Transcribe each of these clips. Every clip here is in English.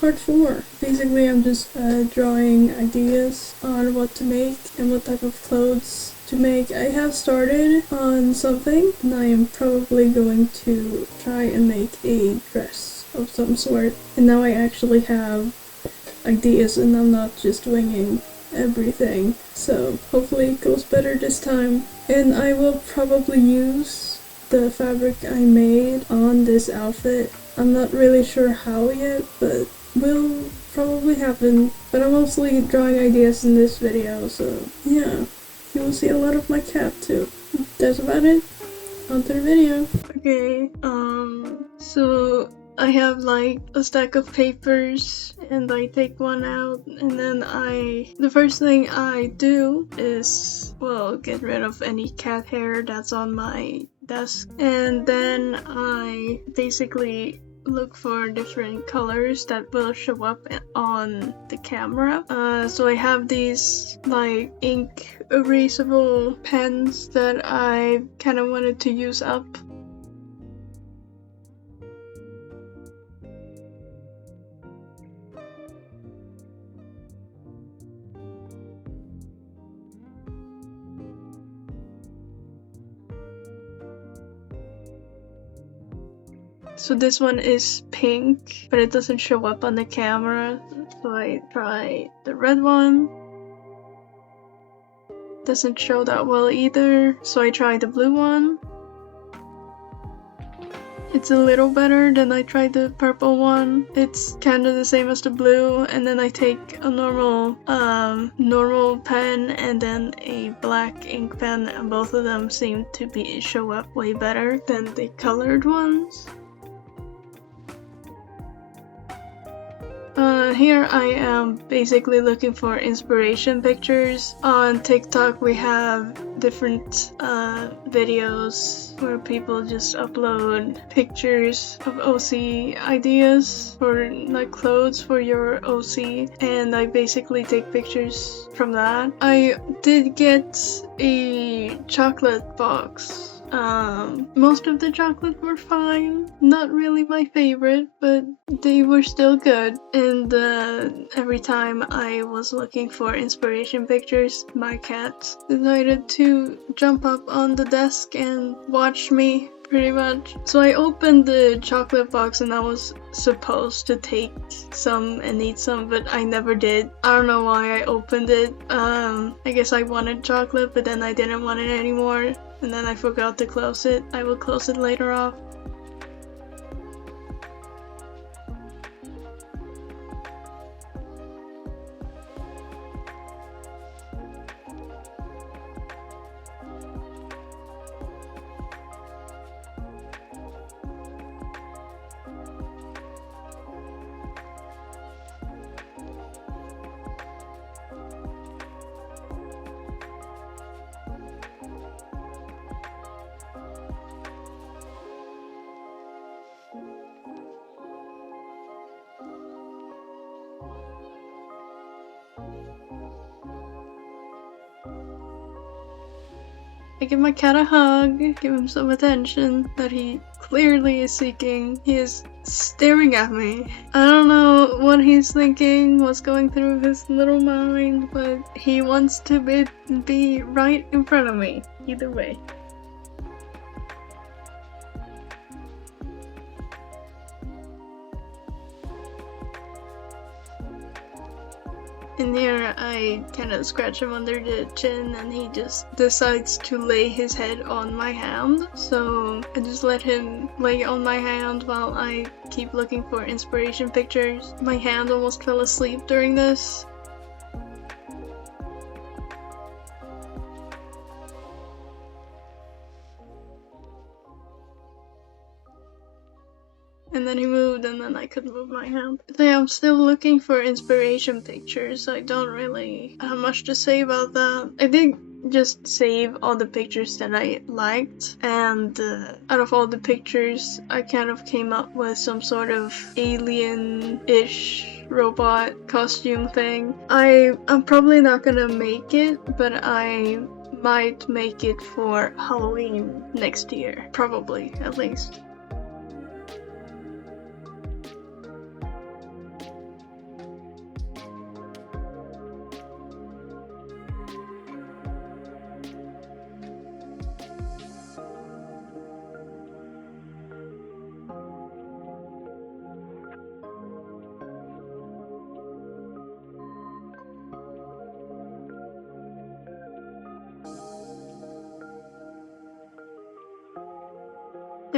part 4. Basically, I'm just drawing ideas on what to make and what type of clothes to make. I have started on something, and I am probably going to try and make a dress of some sort. And now I actually have ideas, and I'm not just winging everything. So hopefully it goes better this time. And I will probably use the fabric I made on this outfit. I'm not really sure how yet, but will probably happen. But I'm mostly drawing ideas in this video, so yeah. You will see a lot of my cat too. That's about it. On to the video. Okay, so I have like a stack of papers and I take one out and then the first thing I do is, well, get rid of any cat hair that's on my desk, and then I basically look for different colors that will show up on the camera. So I have these like ink erasable pens that I kind of wanted to use up. So this one is pink, but it doesn't show up on the camera. So I try the red one. Doesn't show that well either. So I try the blue one. It's a little better. Then I tried the purple one. It's kind of the same as the blue. And then I take a normal pen and then a black ink pen, and both of them seem to show up way better than the colored ones. Here I am basically looking for inspiration pictures. On TikTok we have different videos where people just upload pictures of OC ideas for like clothes for your OC, and I basically take pictures from that. I did get a chocolate box. Most of the chocolate were fine. Not really my favorite, but they were still good. And every time I was looking for inspiration pictures, my cat decided to jump up on the desk and watch me, pretty much. So I opened the chocolate box and I was supposed to take some and eat some, but I never did. I don't know why I opened it. I guess I wanted chocolate, but then I didn't want it anymore. And then I forgot to close it. I will close it later off. I give my cat a hug, give him some attention that he clearly is seeking. He is staring at me. I don't know what he's thinking, what's going through his little mind, but he wants to be right in front of me, either way. And here I kind of scratch him under the chin and he just decides to lay his head on my hand. So I just let him lay on my hand while I keep looking for inspiration pictures. My hand almost fell asleep during this. And then he moved and then I could move my hand. So yeah, I'm still looking for inspiration pictures. I don't really have much to say about that. I did just save all the pictures that I liked, and out of all the pictures I kind of came up with some sort of alien-ish robot costume thing. I'm probably not gonna make it, but I might make it for Halloween next year. Probably, at least.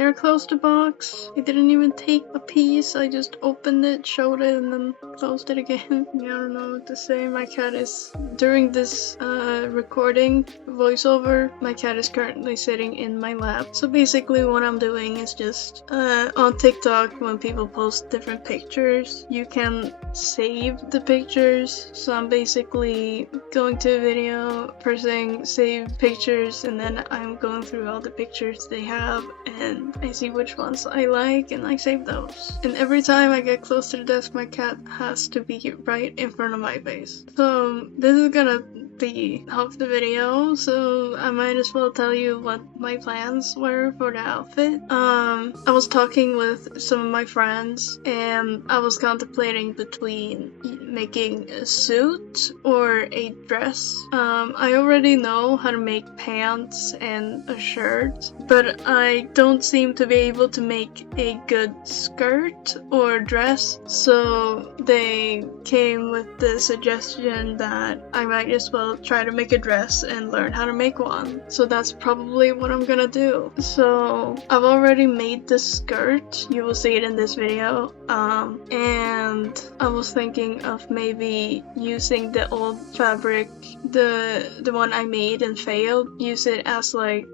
here closed the box. I didn't even take a piece. I just opened it, showed it, and then closed it again. Yeah, I don't know what to say. My cat is, during this recording voiceover, my cat is currently sitting in my lap. So basically what I'm doing is just on TikTok, when people post different pictures, you can save the pictures. So I'm basically going to a video, pressing save pictures, and then I'm going through all the pictures they have, and I see which ones I like, and I save those. And every time I get close to the desk, my cat has to be right in front of my face. So this is gonna be half the video, so I might as well tell you what my plans were for the outfit. I was talking with some of my friends, and I was contemplating between making a suit or a dress. I already know how to make pants and a shirt, but I don't seem to be able to make a good skirt or dress, so they came with the suggestion that I might as well try to make a dress and learn how to make one. So that's probably what I'm gonna do. So I've already made the skirt, you will see it in this video, and I was thinking of maybe using the old fabric, the one I made and failed, use it as like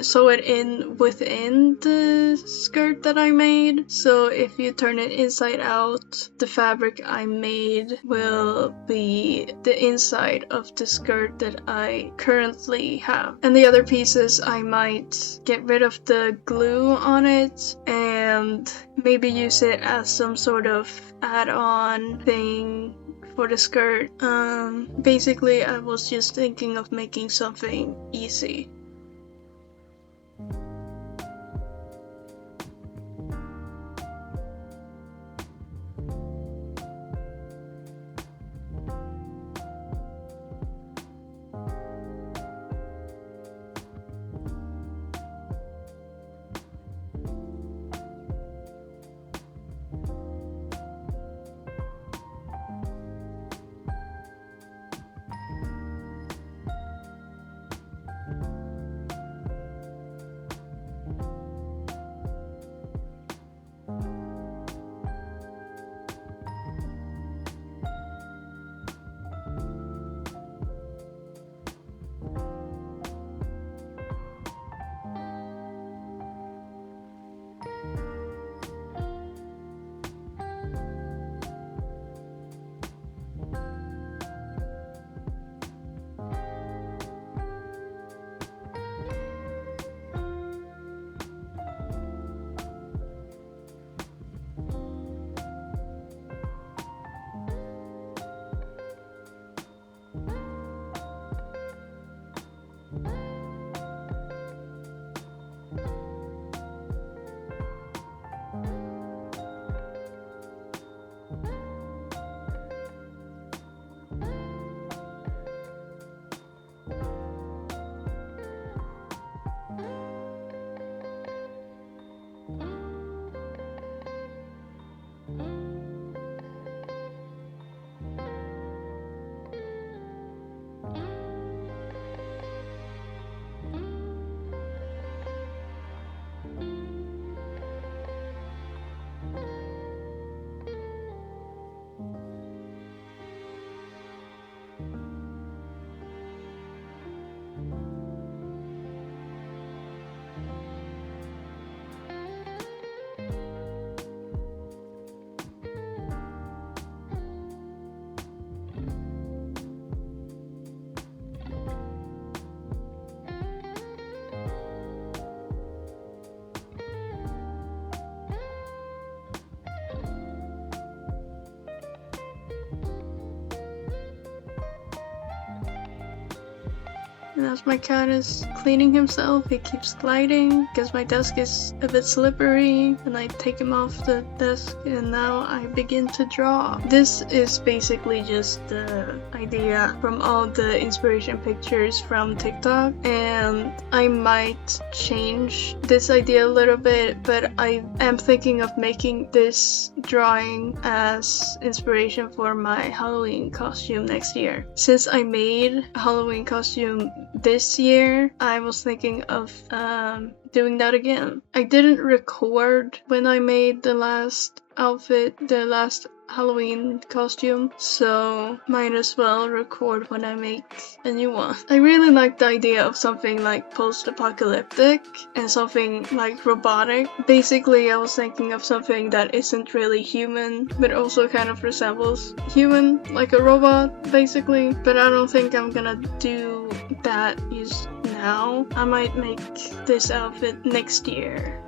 sew it in within the skirt that I made. So if you turn it inside out, the fabric I made will be the inside of the skirt that I currently have. And the other pieces, I might get rid of the glue on it and maybe use it as some sort of add-on thing for the skirt. Basically, I was just thinking of making something easy. And as my cat is cleaning himself, he keeps gliding because my desk is a bit slippery, and I take him off the desk and now I begin to draw. This is basically just the idea from all the inspiration pictures from TikTok, and I might change this idea a little bit, but I am thinking of making this drawing as inspiration for my Halloween costume next year. Since I made a Halloween costume this year, I was thinking of doing that again. I didn't record when I made the last outfit, the last Halloween costume, so might as well record when I make a new one. I really like the idea of something like post-apocalyptic and something like robotic. Basically, I was thinking of something that isn't really human, but also kind of resembles human, like a robot, basically. But I don't think I'm gonna do that just now. I might make this outfit next year.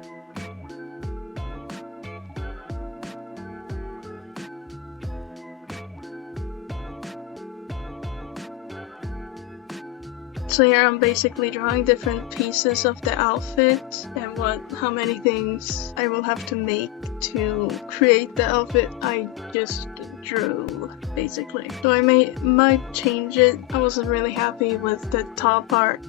So here I'm basically drawing different pieces of the outfit and how many things I will have to make to create the outfit I just drew, basically. So I might change it. I wasn't really happy with the top part.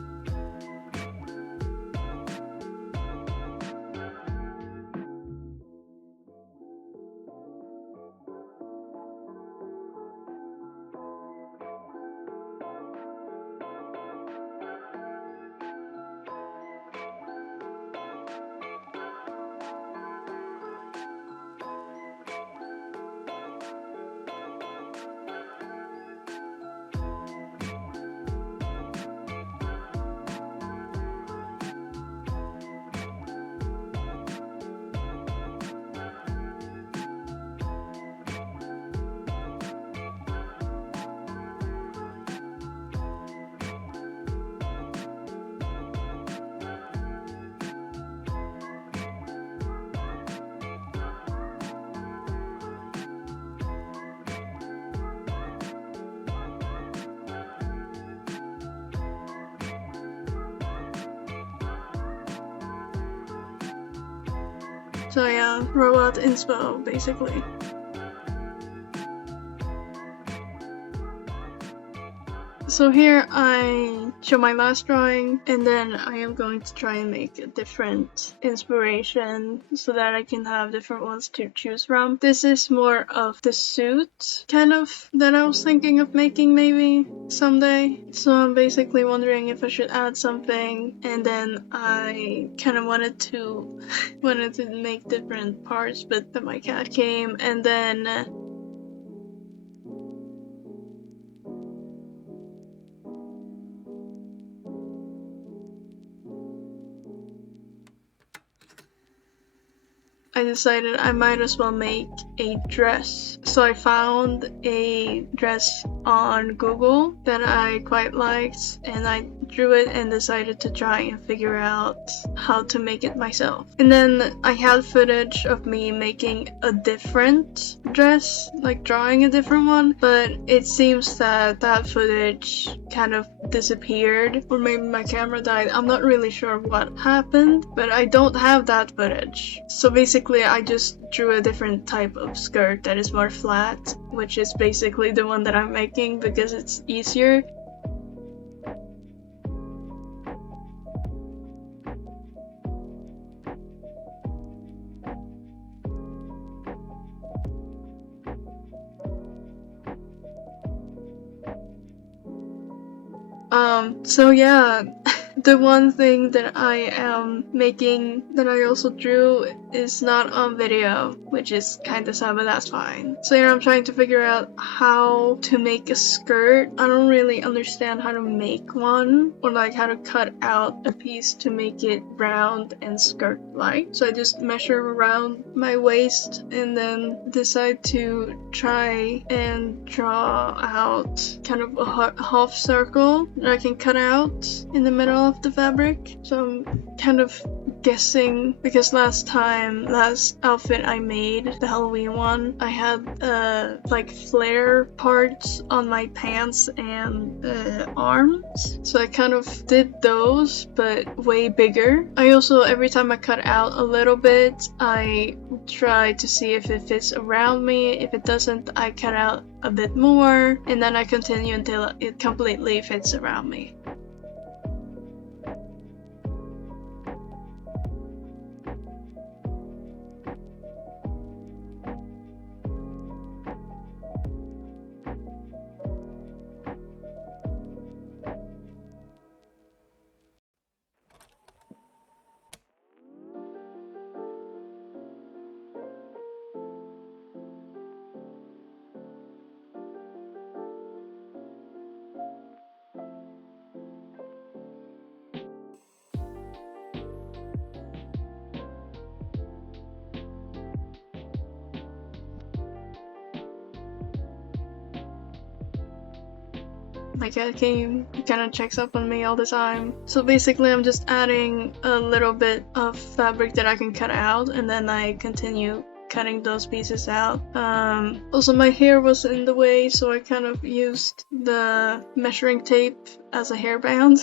So yeah, robot inspo, basically. So here I show my last drawing, and then I am going to try and make a different inspiration so that I can have different ones to choose from. This is more of the suit kind of that I was thinking of making maybe someday. So I'm basically wondering if I should add something, and then I kind of wanted to make different parts, but then my cat came, and then I decided I might as well make a dress. So I found a dress on Google that I quite liked, and I drew it and decided to try and figure out how to make it myself. And then I had footage of me making a different dress, like drawing a different one, but it seems that that footage kind of disappeared, or maybe my camera died. I'm not really sure what happened, but I don't have that footage. So basically I just drew a different type of skirt that is more flat, which is basically the one that I'm making because it's easier. So yeah, the one thing that I am making that I also drew is not on video, which is kinda sad, but that's fine. So here I'm trying to figure out how to make a skirt. I don't really understand how to make one, or like how to cut out a piece to make it round and skirt-like. So I just measure around my waist and then decide to try and draw out kind of a half circle that I can cut out in the middle of the fabric. So I'm kind of guessing, because last outfit I made, the Halloween one, I had like flare parts on my pants and arms, so I kind of did those but way bigger. I also, every time I cut out a little bit, I try to see if it fits around me. If it doesn't, I cut out a bit more, and then I continue until it completely fits around me. My cat came, kind of checks up on me all the time. So basically I'm just adding a little bit of fabric that I can cut out, and then I continue cutting those pieces out. Also my hair was in the way, so I kind of used the measuring tape as a hairband.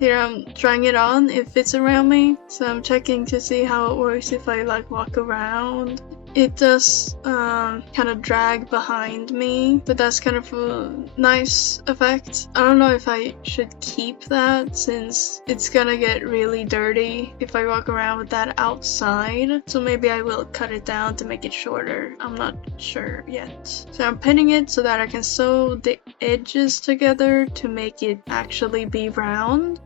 Here I'm trying it on, it fits around me, so I'm checking to see how it works if I like walk around. It does kind of drag behind me, but that's kind of a nice effect. I don't know if I should keep that since it's gonna get really dirty if I walk around with that outside, so maybe I will cut it down to make it shorter. I'm not sure yet. So I'm pinning it so that I can sew the edges together to make it actually be round.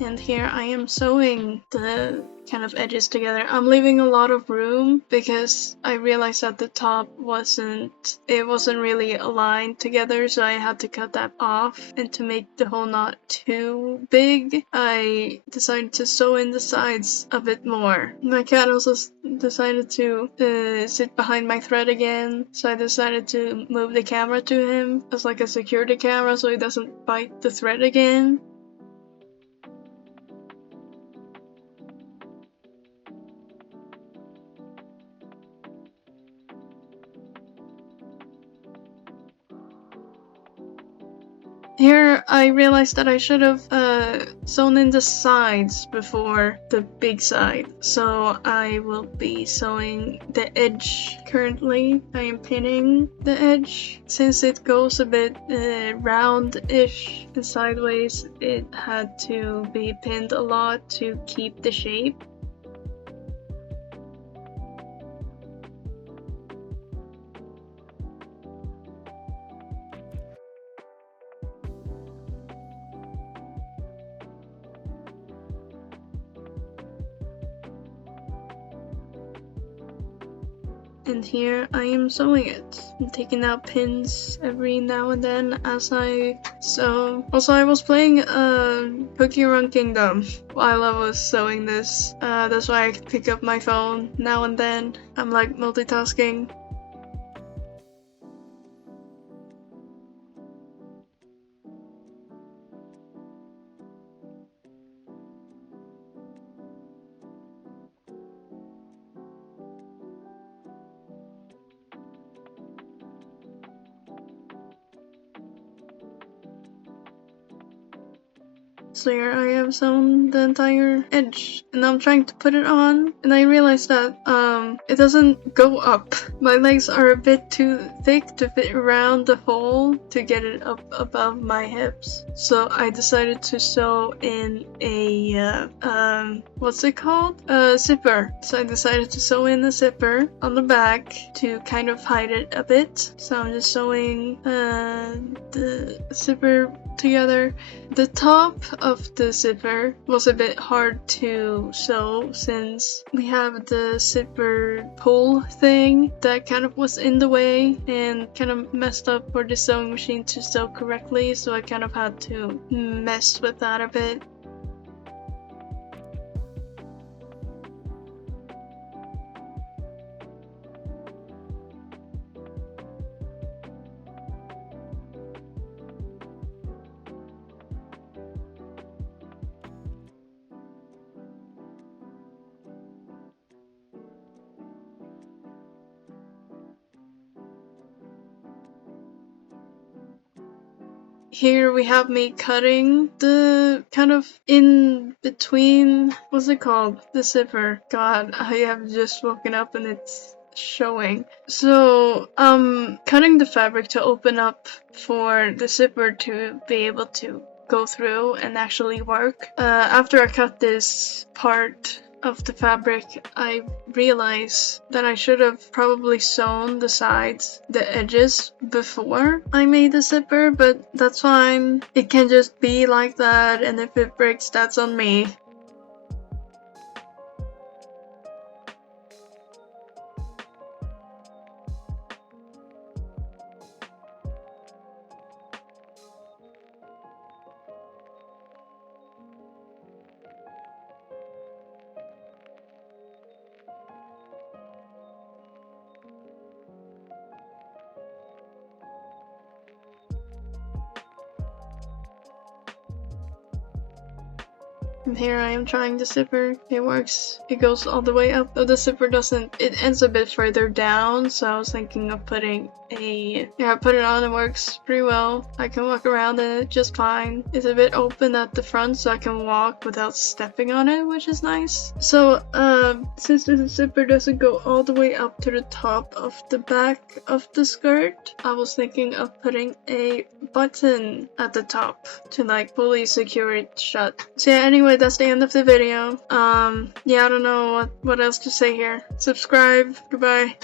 And here I am sewing the kind of edges together. I'm leaving a lot of room because I realized that the top wasn't really aligned together, so I had to cut that off. And to make the whole knot too big, I decided to sew in the sides a bit more. My cat also decided to sit behind my thread again, so I decided to move the camera to him as like a security camera so he doesn't bite the thread again. Here I realized that I should have sewn in the sides before the big side, so I will be sewing the edge currently. I am pinning the edge. Since it goes a bit round-ish and sideways, it had to be pinned a lot to keep the shape. And here I am sewing it. I'm taking out pins every now and then as I sew. Also, I was playing Cookie Run Kingdom while I was sewing this. That's why I pick up my phone now and then. I'm like multitasking. So here I have sewn the entire edge, and I'm trying to put it on, and I realized that it doesn't go up. My legs are a bit too thick to fit around the hole to get it up above my hips. So I decided to sew in a what's it called? A zipper. So I decided to sew in a zipper on the back to kind of hide it a bit. So I'm just sewing the zipper together. The top of the zipper was a bit hard to sew since we have the zipper pull thing that kind of was in the way and kind of messed up for the sewing machine to sew correctly, so I kind of had to mess with that a bit. Here we have me cutting the kind of in between, what's it called? The zipper. God, I have just woken up and it's showing. So cutting the fabric to open up for the zipper to be able to go through and actually work. After I cut this part of the fabric, I realized that I should have probably sewn the sides, the edges, before I made the zipper, but that's fine. It can just be like that, and if it breaks, that's on me. And here I am trying the zipper. It works. It goes all the way up. Though the zipper doesn't, it ends a bit further down, so I was thinking of putting I put it on. It works pretty well. I can walk around in it just fine. It's a bit open at the front, so I can walk without stepping on it, which is nice. So, since the zipper doesn't go all the way up to the top of the back of the skirt, I was thinking of putting a button at the top to like fully secure it shut. So yeah, anyway, that's the end of the video. Yeah, I don't know what else to say here. Subscribe. Goodbye.